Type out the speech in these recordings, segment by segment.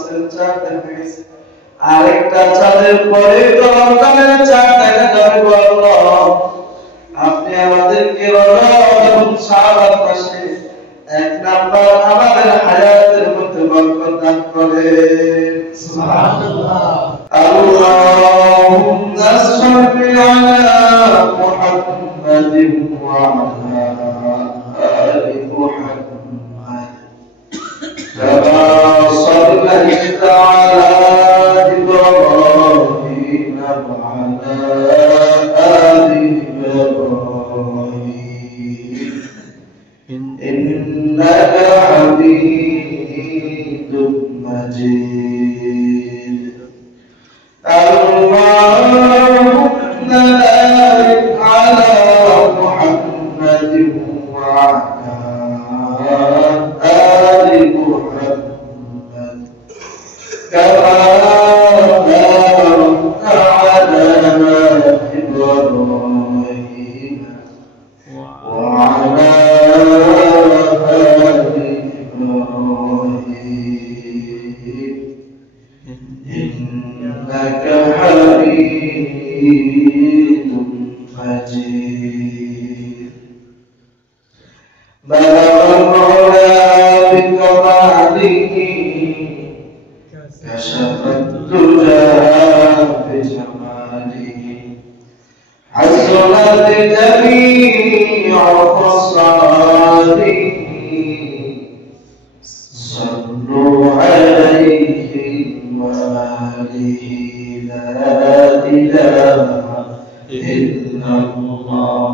মাসের চাঁদ দেখা গেছে, আরেকটা চাঁদের পরে তো রমজানের চাঁদ দেখা যাবে গো আল্লাহ। আপনি আমাদেরকে রজব এবং শাবান মাসে এক নাম্বার আমাদের হায়াতের মধ্যে বরকত দান করেন। সুবহানাল্লাহ। আল্লাহুম্মা সাল্লি আলা মুহাম্মাদিন ওয়া আলা আলি মুহাম্মাদ কামা সাল্লাইতা আলা ইব্রাহিম ওয়া আলা আলি إنك حميد مجيد اللهم بارك على محمد وعلى آل محمد كما باركت على إبراهيم وعلى إنك حميد مجيد بلغ العلا بكماله كشف الدجى بجماله حسنت جميع خصاله صلوا عليه وآله لا إله إلا الله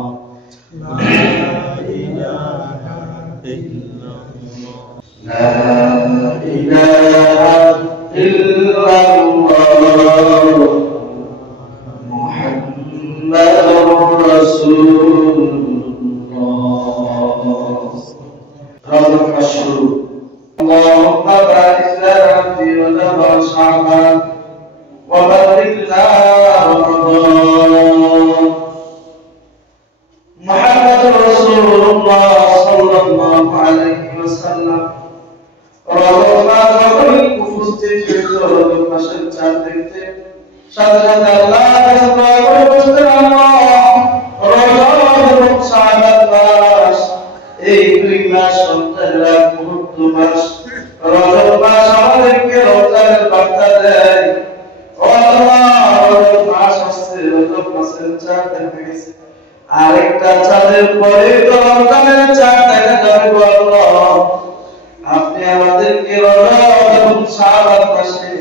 لا إله إلا الله لا إله إلا الله محمد رسول الله. رمضان مشهور. اللهم بارك لنا في رجب وشعبان وبلغنا رمضان. محمد رسول الله صلى الله عليه وسلم. রমজান যখন উপস্থিত হইল, মাসের চাঁদ দেখতে সাথে সাথে আল্লাহ দোয়া করে বসলেন, আল্লাহ রজব এবং শাবান মাস, এই দুই মাস রমজানের মুহূর্ত মাস। রজব মাস আমাদেরকে রমজানের বার্তা দেয়। ও আল্লাহ, রজব মাস আসছে, রজব মাসের চাঁদ দেখা গেছে, আরেকটা চাঁদের পরে তো রমজানের চাঁদ দেখা যাবে গো আল্লাহ। আপনি আমাদেরকে রজব এবং শাবান মাসে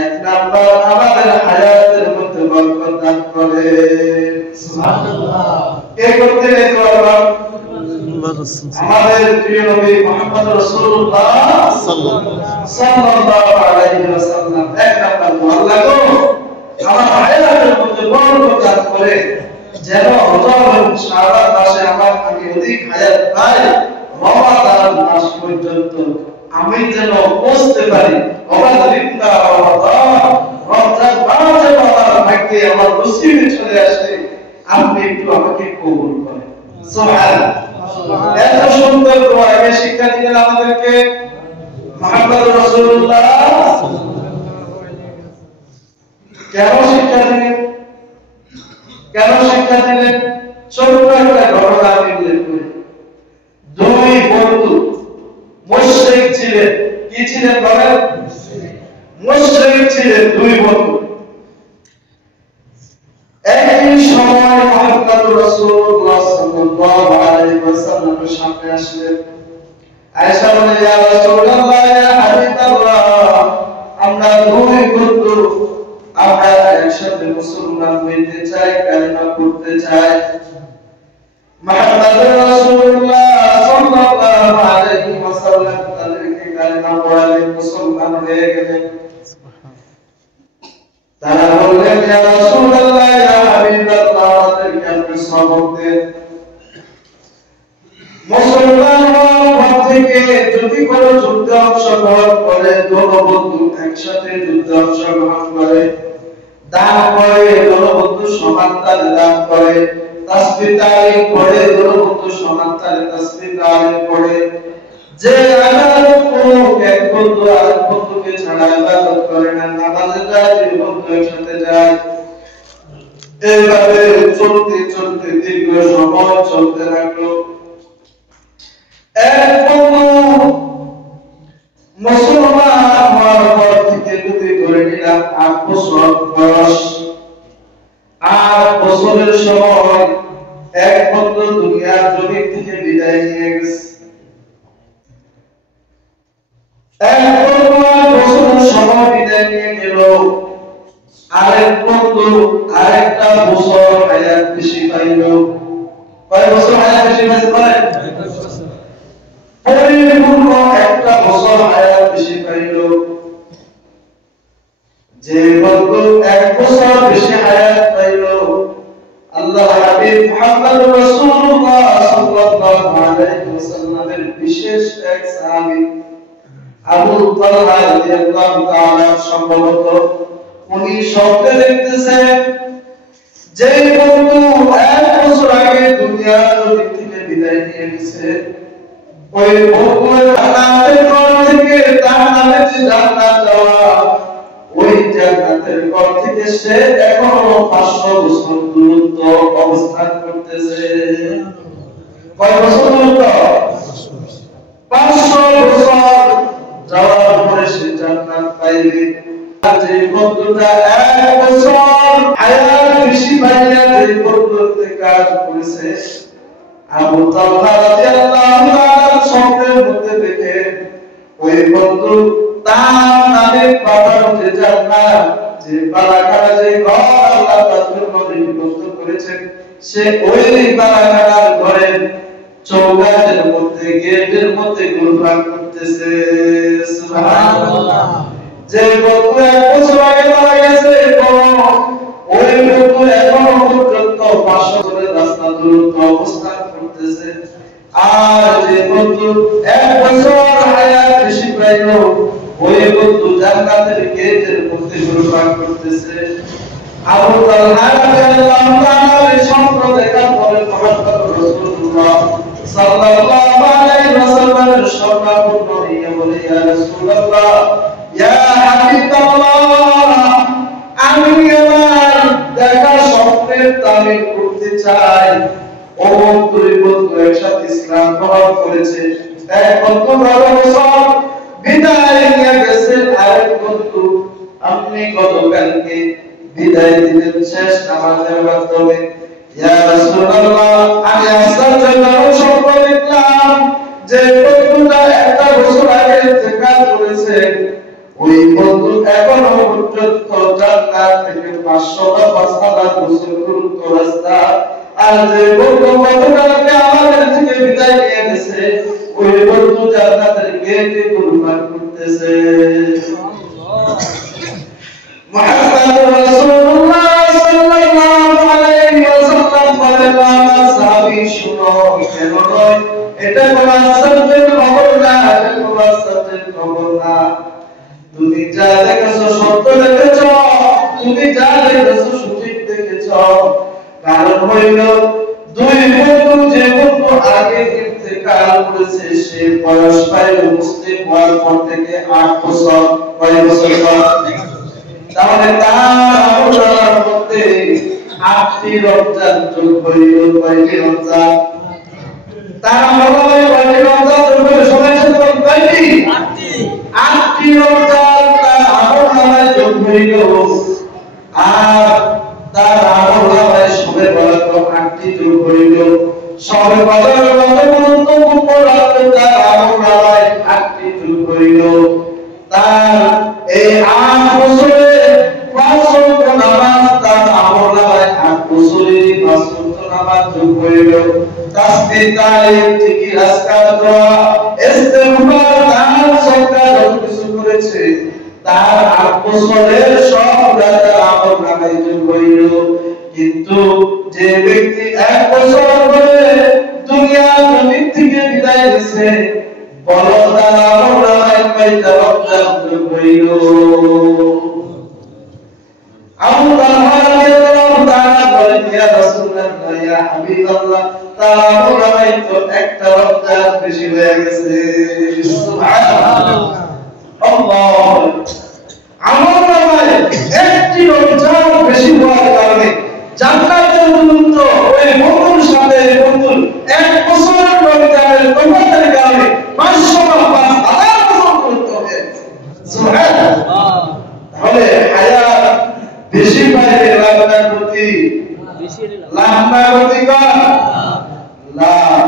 এক নাম্বার আমাদের হায়াতের মধ্যে বরকত দান করেন। সুবহানাল্লাহ। কে করতে গো আল্লাহ? আমাদের প্রিয় নবী মুহাম্মদ রাসূলুল্লাহ সাল্লাল্লাহু আলাইহি ওয়াসাল্লাম এক নাম্বার আল্লাহ গো আমার হায়াতের মধ্যে বরকত দান করে, যেন রজব এবং শাবান মাসে আমি অধিক হায়াত পাই, রমাদান মাস পর্যন্ত আমি যেন পৌঁছতে পারি। রমজান মাস যেন আমার ভাগ্যে আমার নসিবে চলে আসে, আপনি একটু আমাকে কবুল করেন। সুবহানাল্লাহ। এত সুন্দর দোয়া শিক্ষা দিলেন আমাদেরকে মুহাম্মদ রাসূলুল্লাহ। কেন শিক্ষা দিলেন? ছোট্ট একটা ঘটনা আমি উল্লেখ করি। দুই বন্ধু মুশরিক ছিলেন। কি ছিলেন বলেন? মুশরিক ছিলেন দুই বন্ধু। একই সময় মুহাম্মদ রাসূলুল্লাহ সাল্লাল্লাহু আলাইহি ওয়াসাল্লামের সামনে আসলেন। আয়েশা বলেন, ইয়া রাসূলুল্লাহ, ইয়া হাবিবাল্লাহ, আমরা দুই বন্ধু, আমরা একসাথে মুসলমান হইতে চাই, কালিমা পড়তে চাই। মুহাম্মদ রাসূলুল্লাহ সাল্লাল্লাহু আলাইহি ওয়াসাল্লাম তাদেরকে কালিমা পড়ালেন, মুসলমান হয়ে গেলেন। তারা বললেন, ইয়া রাসূলুল্লাহ, ইয়া হাবিবাল্লাহ, আমাদেরকে আপনি সবক দেন। মুসলমান হওয়ার থেকে যদি কোনো যুদ্ধে অংশগ্রহণ করে, দলবদ্ধ একসাথে যুদ্ধে অংশগ্রহণ করে, দান করে, দলবদ্ধ সমান তালে দান করে, তাসবিহ তাহলিল পড়ে, দলবদ্ধ সমান তালে তাসবিহ তাহলিল পড়ে, যে ইবাদত করুক এক বন্ধু আর বন্ধুকে ছাড়া ইবাদত করে না, নামাজে যায় দুই বন্ধু একসাথে যায়, এইভাবে চলতে চলতে দীর্ঘ সময় চলতে থাকলো। এক বন্ধু মুসলমান হওয়ার পর থেকে যদি ধরে নিলাম 8 বছর বয়স, 8 বছরের সময় এক বন্ধু দুনিয়ার জমি থেকে বিদায় নিয়ে গেছে। এক বন্ধু 8 বছরের সময় বিদায় নিয়ে গেল, আরেক বন্ধু আরেকটা বছর হায়াত বেশি পাইল। কয় বছর হায়াত বেশি পাইছে বলেন? পরিপূর্ণ একটা বছর হায়াত বেশি পাইল। যে বন্ধু 1 বছর বেশি হায়াত পাইল, আল্লাহ হাবিব মুহাম্মদ রাসূলুল্লাহ সাল্লাল্লাহু আলাইহি ওয়াসাল্লামের বিশেষ এক সাহাবী আবু তালহা রাদিয়াল্লাহু তাআলা সম্ভবত উনি স্বপ্নে দেখতেছে যে বন্ধু 1 বছর আগে দুনিয়ার জগৎ থেকে বিদায় নিয়ে গেছে, ওই বন্ধুর জান্নাতের ঘর থেকে তার নামে যে জান্নাত দেওয়া, ওই জান্নাতের ঘর থেকে সে এখনো 500 বছর দূরত্ব অবস্থান করতেছে। কয় বছর দূরত্ব? 500 বছর যাওয়ার পরে সে জান্নাত পাইবে। যে বন্ধুটা 1 বছর হায়াত বেশি পাইয়া যে বন্ধুতে কাজ করেছে, আবু তালহা রাদিয়াল্লাহু তাআলা স্বপ্নের মধ্যে দেখে ওই বন্ধু তার নামে পাঠানো যে জান্নাত, যে বালাখানা, যে ঘর আল্লাহ তার জন্য নির্দিষ্ট করেছেন, সে ওই বালাখানার ঘরের চৌকাঠের মধ্যে, গেটের মধ্যে ঘুরপাক করতেছে। সুবহানাল্লাহ। যে বন্ধু 1 বছর আগে মারা গেছে, ওই বন্ধু এখনো পর্যন্ত 500 বছরের রাস্তা দূরত্ব অবস্থান করতেছে। আর যে বন্ধু 1 বছর হায়াত বেশি পাইল, ওই বন্ধু জান্নাতের গেটের মধ্যে ঘুরপাক করতেছে। আবু তালহা রাদিয়াল্লাহু তাআলা এই স্বপ্ন দেখার পরে মুহাম্মদ রাসূলুল্লাহ সাল্লাল্লাহু আলাইহি ওয়াসাল্লামের স্বপ্নাপন্ন হয়ে বলে, ইয়া রাসূলুল্লাহ, ইয়া হাবিবাল্লাহ, আমি আমার দেখা স্বপ্নের তামিল করতে চাই। ও দুই বন্ধু একসাথে ইসলাম গ্রহণ করেছে, এক বন্ধু 12 বছর বিদায় নিয়ে গেছে, আরেক বন্ধু আপনি গতকালকে বিদায় দিলেন শেষ নামাজের মাধ্যমে। ইয়া রাসূলুল্লাহ, আমি আসার জন্য স্বপ্ন দেখলাম যে বন্ধুটা 1 বছর আগে ইন্তেকাল করেছে, ওই বন্ধু এখনো পর্যন্ত জান্নাত থেকে 500 বা 5000 বছর দূরত্ব রাস্তা। আর যে বন্ধু গতকালকে আমাদের থেকে বিদায় নিয়ে গেছে, ওই বন্ধু জান্নাতের গেটে ঘুরপাক করতেছে। মুহাম্মদুর রাসূলুল্লাহ সাল্লাল্লাহু আলাইহি ওয়াসাল্লাম বলেন, আমার সাহাবী শুনো, কেন নয়, এটা কোন আশ্চর্যের খবর না, এটা কোন আশ্চর্যের খবর না। তুমি যা দেখেছো সত্য দেখেছ, তুমি যা দেখেছো সঠিক দেখেছ। কারণ হইল দুই বন্ধু, যে বন্ধু আগে ইন্তেকাল করেছে সে বয়স পাইল মুসলিম হওয়ার পর থেকে 8 বছর। কয় বছর? তাহলে তার মধ্যে 8টি রমজান যোগ হইল। কয়টি রমজান? তার মধ্যে কয়টি রমজান যোগ হইল? সবাই সাথে বলেন, কয়টি? 8টি রমজান তার আমলনামায় যোগ হইল। আর তার আমলনামায় সবে বরাদ্দ 8টি যোগ হইল। সবে বরাদ্দের মতো গুরুত্বপূর্ণ রাত তার আমলনামায় 8টি যোগ হইল। তার এই 8 বছরে 5 ওয়াক্ত নামাজ তার আমলনামায় 8 বছরে 5 ওয়াক্ত নামাজ যোগ হইল। তাসবিহ, তাহলিল, জিকির, আজকার, দোয়া, ইস্তেগফার, দান, সাদকা যত কিছু করেছে তার 8 বছরের সব রাতের আমলনামায় যোগ হইল। কিন্তু যে ব্যক্তি 1 বছর ধরে দুনিয়া জমিন থেকে বিদায় নিয়েছে, বলো তার আমলনামায় কয়টা রমজান যোগ হইল? আবু তালহা রাদিয়াল্লাহু তাআলা বলেন ইয়া রাসূলুল্লাহ ইয়া হাবিবাল্লাহ তার আমলনামায় তো একটা রমজান বেশি হয়ে গেছে সুবহানাল্লাহ আল্লাহ আমলনামায় একটি রমজান বেশি হওয়ার কারণে জান্নাতের পর্যন্ত ওই বন্ধুর সাথে বন্ধুর এক বছরের রমজানের কবুলের কারণে 500 বা 5000 বছর করতে হবে সুবহানাল্লাহ তাহলে হায়াত বেশি পাইলে লাভের প্রতি বেশি লাভের প্রতি লাভ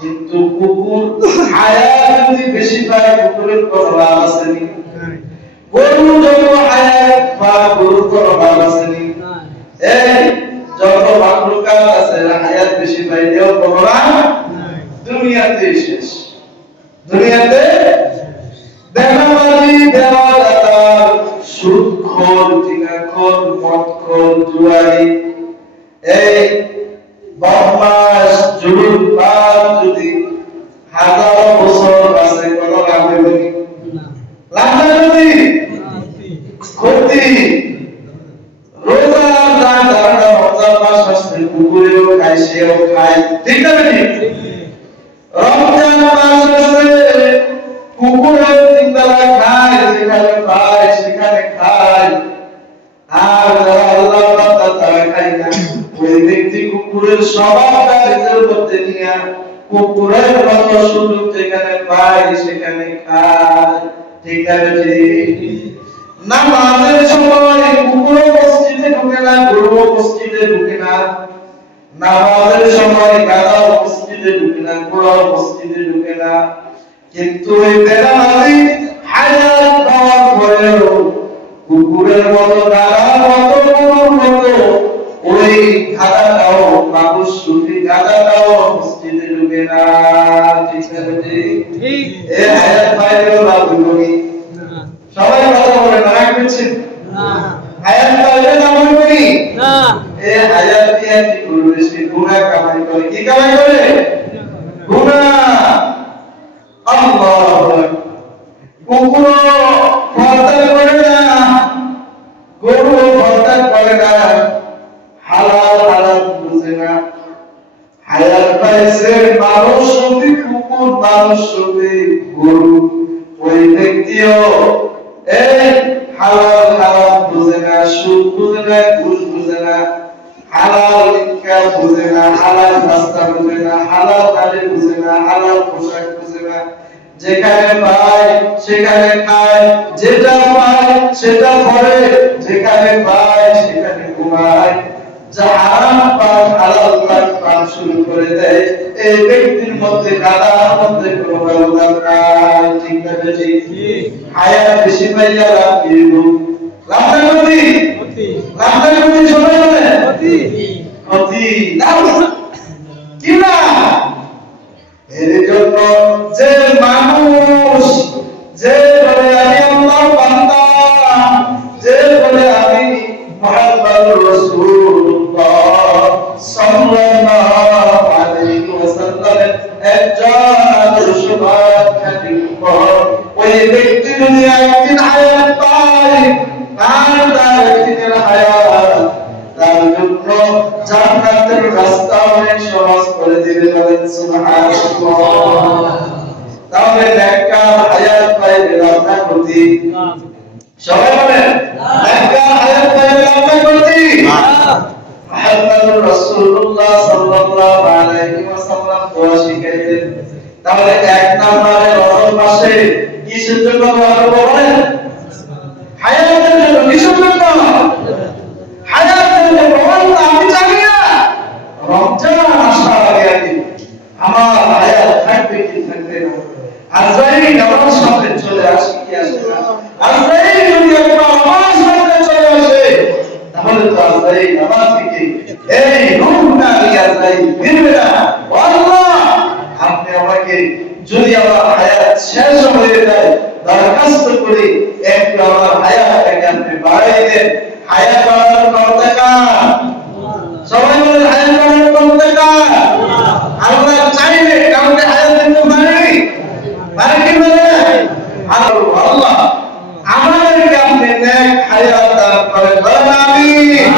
কিন্তু কুকুর হায়াত যদি বেশি পায় কুকুরের কোনো লাভ আছে নি গরু যত হায়াত বা গরুর কোনো লাভ আছে নি এই যত মাখলুকাত আছে হায়াত বেশি পাইলেও কোনো লাভ দুনিয়াতে শেষ দুনিয়াতে বেনামাজি বেওয়াদার সুদখোর জিনাখোর মদখোর জুয়ারি এই বদমাশ জুলুমবাজ যদি হাজার বছর বাঁচে কোনো লাভ হবে না লাভ হবে ক্ষতি রোজার দান যারা রমজান মাস আসছে কুকুরেও খায় সেও খায় ঠিক না বেটি রমজান মাস আসছে কুকুরেও তিনবেলা খায় যেখানে পায় সেখানে খায় আর যারা আল্লাহ বান্দা তারা খায় না ওই ব্যক্তি কুকুরের স্বভাবটা নিজের মধ্যে নিয়ে কুকুরের মতো সুযোগ যেখানে পায় সেখানে খায় ঠিক আছে নামাজের সময় কুকুরও মসজিদে ঢুকে না গরুও মসজিদে ঢুকে না নামাজের সময় গাধাও মসজিদে ঢুকে না ঘোড়াও মসজিদে ঢুকে না কিন্তু এই বেনামাজি হায়াত পাওয়ার পরেও কুকুরের মতো গাধার মতো গরুর মতো ওই গাধাটাও বাবু সুফি গাধাটাও মসজিদে ঢুকে না ঠিক আছে ঠিক এই হায়াত পাইলেও লাভ হইনি সবাই কথা বলে না করছেন না হায়াত পাইলে লাভ হইনি না এই হায়াত দিয়ে কি করবে সে গুনাহ কামাই করে কি কামাই করে গুনাহ আল্লাহু কুকুর পর্দা করে না গরু পর্দা করে না হালাল হারাম বুঝে না হায়াত পাইছে মানুষ রূপী কুকুর মানুষ রূপী গরু ওই ব্যক্তিও এই হালাল হারাম বুঝে না সুদ বুঝে না ঘুষ বুঝে না হালাল ইনকাম বুঝে না হালাল রাস্তা বুঝে না হালাল গাড়ি বুঝে না হালাল পোশাক বুঝে না যেখানে পায় সেখানে খায় যেটা পায় সেটা পরে যেখানে পায় সেখানে ঘুমায় যা হারাম পায় হালাল পায় শুরু করে দেয় এই ব্যক্তির মধ্যে গাদার মধ্যে কোনো ব্যবধান নাই ঠিক না ঠিক হায়াত বেশি পাইয়া লাভ কি লাভ না ক্ষতি লাভ না ক্ষতি সবাই বলে ক্ষতি ক্ষতি লাভ কি না এর জন্য যে মানুষ যে বলে আমি আল্লাহর বান্দা যে বলে আমি মুহাম্মদুর রাসূলুল্লাহ সাল্লাল্লাহু আলাইহি ওয়াসাল্লামের একজন আদর্শবাদী ওই ব্যক্তি যদি একদিন হায়াত পায় তার একদিনের হায়াত তার জন্য জান্নাতের রাস্তা অনেক সহজ করে দিবে বলেন সুবহানাল্লাহ তাহলে নেককার হায়াত পাইলে লাভ না ক্ষতি সবাই বলেন নেককার হায়াত পাইলে লাভ না ক্ষতি মুহাম্মদুর রাসূলুল্লাহ সাল্লাল্লাহু আলাইহি ওয়াসাল্লাম দোয়া শিখাইতেন তাহলে এক নম্বরে রমজান মাসে কিসের জন্য দোয়া করবেন হায়াতের জন্য কিসের জন্য হায়াতের জন্য আমি জানি না রমজান আসার আগে আমার হায়াত থাকবে কি থাকবে না আজরাইল আমার সাথে চলে আসে কি আসে না আজরাইল যদি একবার আমার সাথে চলে আসে তাহলে তো আজরাইল আমার থেকে এই রূহটা নিয়ে আজরাইল ফিরবে না আল্লাহ আপনি আমাকে যদি আমার হায়াত শেষ হয়ে যায় দরখাস্ত করি একটু আমার হায়াতটাকে আপনি বাড়াই দেন হায়াত বাড়ানোর কর্তা সবাই বলেন হায়াত বাড়ানোর কর্তা আল্লাহ চাইলে কাউকে হায়াত দিতে পারে পারে কি বলে আল্লাহ আমাদেরকে আপনি নেক হায়াত দান করেন বলেন আমিন